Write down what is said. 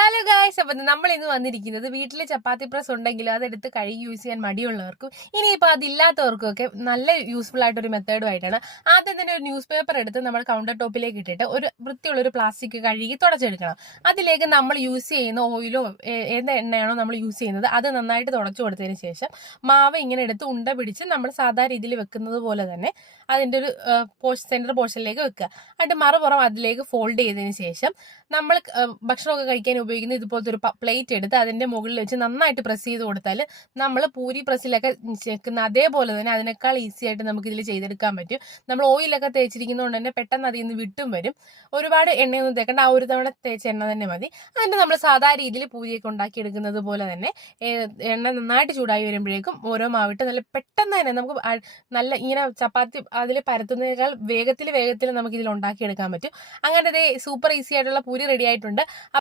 Hello guys, അപ്പം നമ്മൾ ഇന്ന് വന്നിരിക്കുന്നത് വീട്ടിലെ ചപ്പാത്തി പ്രസ് ഉണ്ടെങ്കിലും അതെടുത്ത് കഴുകി യൂസ് ചെയ്യാൻ മടിയുള്ളവർക്കും ഇനിയിപ്പോൾ അതില്ലാത്തവർക്കും ഒക്കെ നല്ല യൂസ്ഫുൾ ആയിട്ടൊരു മെത്തേഡുമായിട്ടാണ്. ആദ്യം തന്നെ ഒരു ന്യൂസ് പേപ്പർ എടുത്ത് നമ്മൾ കൗണ്ടർ ടോപ്പിലേക്ക് ഇട്ടിട്ട് ഒരു വൃത്തിയുള്ള ഒരു പ്ലാസ്റ്റിക് കഴുകി തുടച്ചെടുക്കണം. അതിലേക്ക് നമ്മൾ യൂസ് ചെയ്യുന്ന ഓയിലോ ഏത് എണ്ണയാണോ നമ്മൾ യൂസ് ചെയ്യുന്നത് അത് നന്നായിട്ട് തുടച്ചു കൊടുത്തതിന് ശേഷം മാവ് ഇങ്ങനെ എടുത്ത് ഉണ്ട പിടിച്ച് നമ്മൾ സാധാരണ രീതിയിൽ വെക്കുന്നത് പോലെ തന്നെ അതിൻ്റെ ഒരു സെൻറ്റർ പോർഷനിലേക്ക് വെക്കുക. എന്നിട്ട് മറുപുറം അതിലേക്ക് ഫോൾഡ് ചെയ്തതിന് ശേഷം നമ്മൾ ഭക്ഷണമൊക്കെ കഴിക്കാൻ ഉപയോഗിക്കുന്ന ഇതുപോലത്തെ ഒരു പ്ലേറ്റ് എടുത്ത് അതിന്റെ മുകളിൽ വെച്ച് നന്നായിട്ട് പ്രസ് ചെയ്ത് കൊടുത്താൽ നമ്മൾ പൂരി പ്രസ്സിലൊക്കെ ചേക്കുന്ന അതേപോലെ തന്നെ അതിനേക്കാൾ ഈസി ആയിട്ട് നമുക്ക് ഇതിൽ ചെയ്തെടുക്കാൻ പറ്റും. നമ്മൾ ഓയിലൊക്കെ തേച്ചിരിക്കുന്നതുകൊണ്ട് തന്നെ പെട്ടെന്ന് അതിൽ നിന്ന് വിട്ടും വരും. ഒരുപാട് എണ്ണയൊന്നും തേക്കേണ്ട, ആ ഒരു തവണ തേച്ച എണ്ണ തന്നെ മതി. അതിന്റെ നമ്മൾ സാധാരണ രീതിയിൽ പൂരിയൊക്കെ ഉണ്ടാക്കിയെടുക്കുന്നത് പോലെ തന്നെ എണ്ണ നന്നായിട്ട് ചൂടായി വരുമ്പോഴേക്കും ഓരോ മാവിട്ട് നല്ല പെട്ടെന്ന് തന്നെ നമുക്ക് നല്ല ഇങ്ങനെ ചപ്പാത്തി അതിൽ പരത്തുന്നതിനേക്കാൾ വേഗത്തിൽ നമുക്ക് ഇതിൽ ഉണ്ടാക്കിയെടുക്കാൻ പറ്റും. അങ്ങനെ സൂപ്പർ ഈസി ആയിട്ടുള്ള പൂരി റെഡി ആയിട്ടുണ്ട്.